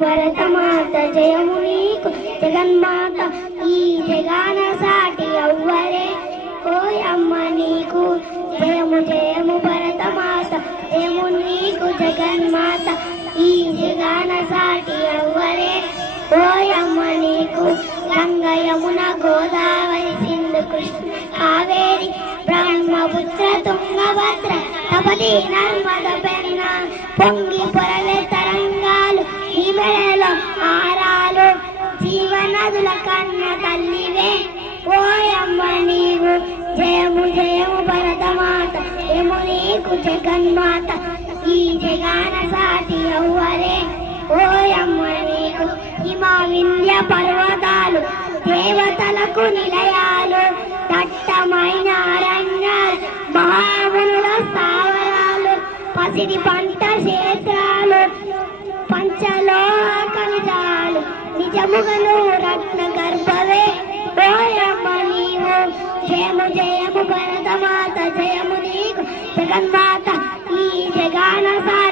భరతమాత జయము నీకు జగన్మాత ఈ జగాన సాటి అవ్వరే ఓయమ్మ నీకు జయము జయము భరతమాత జయము నీకు జగన్మాత ఈ జగాన సాటి అవ్వరే ఓయమ్మ నీకు గంగ యమున గోదావరి సింధు కృష్ణ కావేరి బ్రహ్మపుత్ర తుంగభద్ర తపతి నర్మద పెన్న పొంగి పొరలే తరంగాలు నీ మెడలో హారాలు జీవనదుల కన్న తల్లివే ఓయమ్మ నీవు జయము జయము భరతమాత జయము నీకు జగన్మాత ఈ జగాన సాటి అవ్వరే ఓయమ్మ నీకు హిమ వింధ్య పర్వతాలు దేవతలకు నిలయాలు దట్టమైన అరణ్యాలు మహామునుల స్థావరాలు పసిడి పంట క్షేత్రాలు పంచలోహ కవిజాలు నిజముగను రత్న గర్భవే ఓయమ్మ నీవు జయము జయము భరతమాత జయము నీకు జగన్మాత ఈ జగాన సాటి